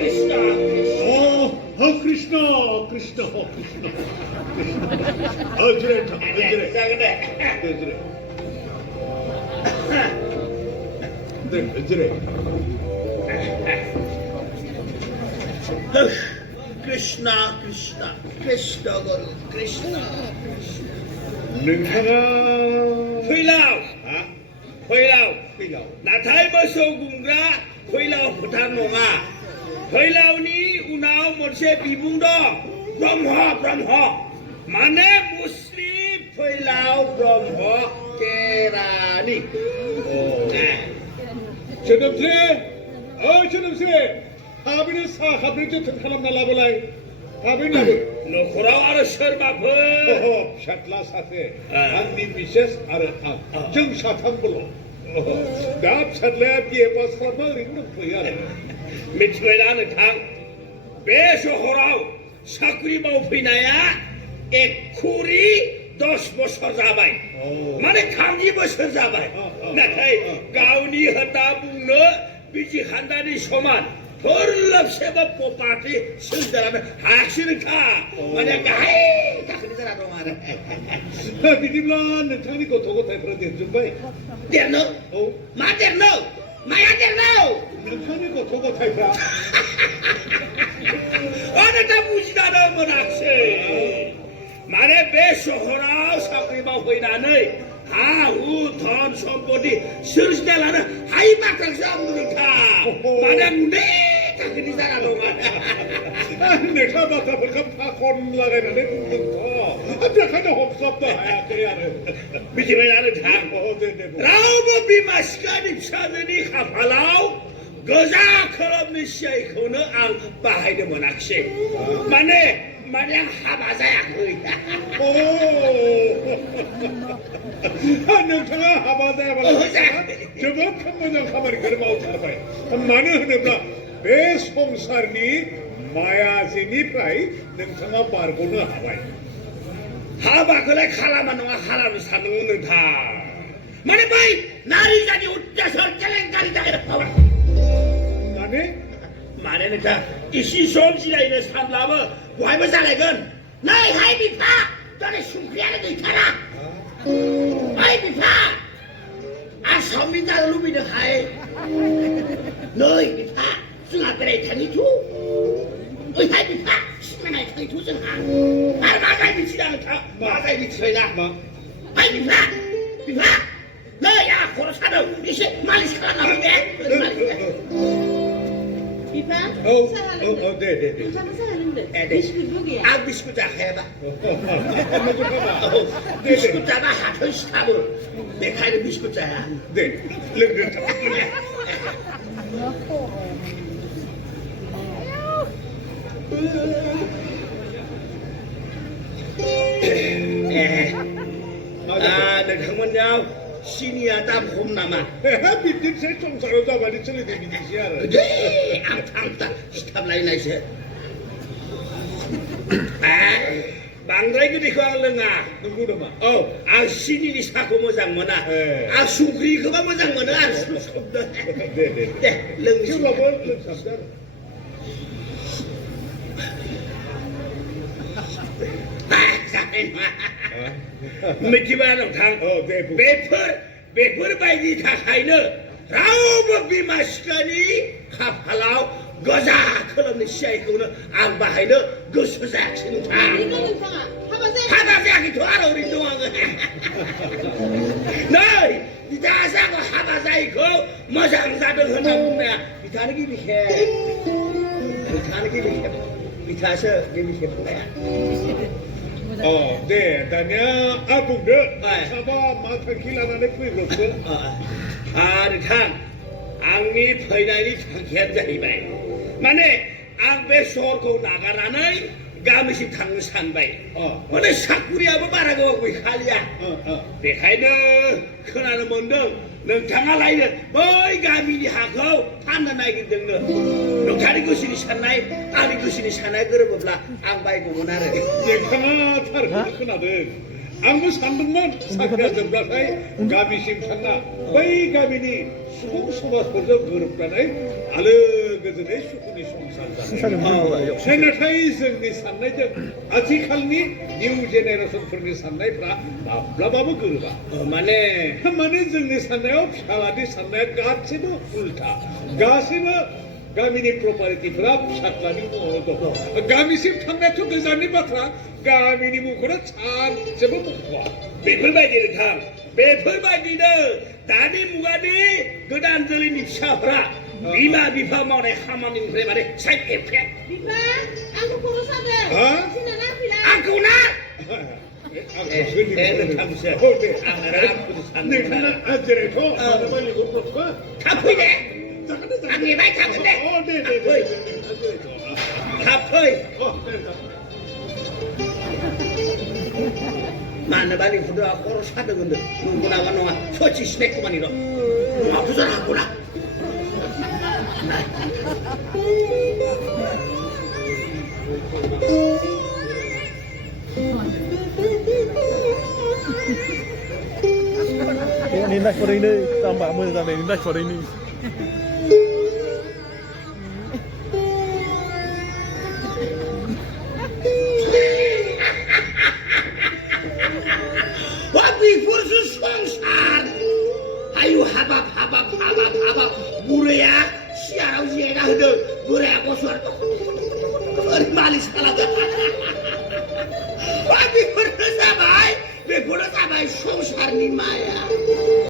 Krishna. Krishna. Ajre. Krishna Guru, Krishna. नोंथाङा फैलाव नाथाय मोसौ गुमग्रा फैलाव फोथार नङा फैलावनि उनाव मोनसे बिमुं दं ब्रह्म माने मुस्लिम फैलाव ब्रह्म केरानि सोदोमस्रि थाबैनो साहा खाबनै जोथोन खालामना लाबोलाय थाबैनो न'खराव आरो सोरबाफोर फिसाज्ला सासे आंनि मिसेस आरो आं जों साथामबोल' दा फिसाज्लाया बिए पास खालामना ओरैनो दंथ'यो आरो मिथिबायना नोंथां बे सहराव साख्रि मावफैनाया एखुरि 10 बोसोर जाबाय माने 30 बोसोर जाबाय नाथाय गावनि होनना बुंनो बिजि खान्दानि समान थोरलोबसेबो प्रपार्टि सोरजिनो हायाखिसै नोंथां माने गाहाय थाखोनि जाना दं आरो बिदिब्ला नोंथांनि गथ' गथायफ्रा देरजोब्बाय देरनो माया देरनो नोंथांनि गथ' गथायफ्रा नोंथां बुजिनानै मोनाखिसै माने बे सहराव साख्रि मावफैनानै हा हु धन सम्पति सोरजिना लानो हायै बाथ्राखौसो आं नोंथां माने उन्दै थाखोनि जाना दं नोंथाङा बाथ्राफोरखौ फाखन लागायनानै बुंदोंथ' बेखायनो हमस्लाबनो हायाखै आरो मिथिबायना नोंथां रावबो बिमा सिख्लानि फिसाजोनि खाफालाव गोजा खोलोबनि सियायखौनो आं बाहायनो मोनाखिसै माने आं हाबा जायाखै नोंथाङा हाबा जायाब्ला जोबोद मोजां खामानिखौनो मावथारबाय मानो होनोब्ला बे संसारनि मायाजिनिफ्राय नोंथाङा बारग'नो हाबाय हाबाखौलाय खालामा नङा खालामनो सानदोंमोन नोंथां माने बै नारि जानि अत्याचार केलेंकारि जागायना माने नोंथां इसे सम जिरायनो सानब्लाबो बहायबो जालायगोन नै हाय बिफा दिनै संख्रियानो गैथारा ओइ बिफा आं चावमिन जानो लुबैदोंहाय नै बिफा जोंहा बेरायथानिथ' ओइहाय बिफा सिनेमा नायथानिथ' जोंहा आरो मा जायो मिथिला नोंथां मा जायो मिथिबायना ओइ बिफा नै आंहा खर' सादों एसे मालिस खालामना फै दे बिफा दे नोंथाङा साहा लोंदो बिस्कुटबो गैया आं बिस्कुट जाखायाबा बिस्कुट जाबा हाथाय सिथाबो बेखायनो बिस्कुट जाया दे लोंदो नोंथांमोननियाव सिनिया दाम खम नामा बिदिनोसै संसाराव जाबादि सोलिदों बिदिसै आरो आं थांता सिथाबलायनायसो बांद्राय गोदैखौ आं लोङा नंगौ नामा आं सिनिनि साहाखौ मोजां मोना आं संख्रिखौबा मोजां मोनो आं दे लोंनोसै लोंसाबदो मिथिबाय नोंथां बेफोरबायदि थाखायनो रावबो बिमा सिख्लानि खाफालाव गोजा खोलोमनि सियायखौनो आं बाहायनो गोसो जायाखिसै नोंथां हाबा जायाखैथ' आरो ओरैनो दं आङो नै बिथाङा जागौ हाबा जायैखौ मोजां जादों होनना बुंनाया बिथाङानो गिबि खेब बिथाङासो गिबि खेब बुंनाया दे दानिया आं बुंदो साबा मा थांखि लानानै फैब्रबदो नोंथां आंनि फैनायनि थांखियानो जाहैबाय माने आं बे सहरखौ नागारनानै गामिसिम थांनो सानबाय माने साख्रियाबो बारा गोबाव गैखालिया बेखायनो खोनानो मोनदों नोंथाङालायनो बै गामिनि हाखौ फाननो नागिरदोंनो नोंथांनि गोसोनि साननाय आंनि गोसोनि साननाय गोरोबोब्ला आं बायगौमोन आरो नोंथाङा थारखौनो खोनादों आंबो सानदोंमोन साख्रिया जोबब्लाथाय गामिसिम थांना बै गामिनि सुबुं समाजफोरजों गोरोबनानै आलो गोजोनै सुखुनि संसार जानाय नाथाय जोंनि साननायजों आथिखालनि निउ जेनेरेसनफोरनि साननायफ्रा माब्लाबाबो गोरोबा माने जोंनि साननायाव फिसालानि साननाया गासैबो उल्था गासैबो गामिनि प्रपार्टिफोरा फिसाज्लानि मुङाव दं गामिसिम थांनायाथ' गोजाननि बाथ्रा गामिनि मुंखौनो सानसेबो मुंख'वा बेफोरबायदि नोंथां बेफोरबायदिनो दानि मुगानि गोदान जोलैनि फिसाफ्रा बिमा बिफा मावनाय खामानिनिफ्राय माने साइड एफेक्ट बिफा आंखौ खर' सादों हा? सिना नांफैला आंखौ ना नोंथाङा जिरायथ' मानोबा लिंहरब्रबखो थाब फै दे आं नेबाय थागोन दे थाब फै मानोबा लिंहरदों खर' सादों होनदों नंगौ नामा नङा सथि सिनाय खामानिल' नङाबो जानो हागौ ना Ini nak korang ini tambah apa sampai ini nak korang ini. Wah, befoorse সংসার ayo habab बुरैया सियाराव जिरायना होदों बोराया गसर ओरै मालिस खालामदों बेफोरनो जाबाय संसारनि माया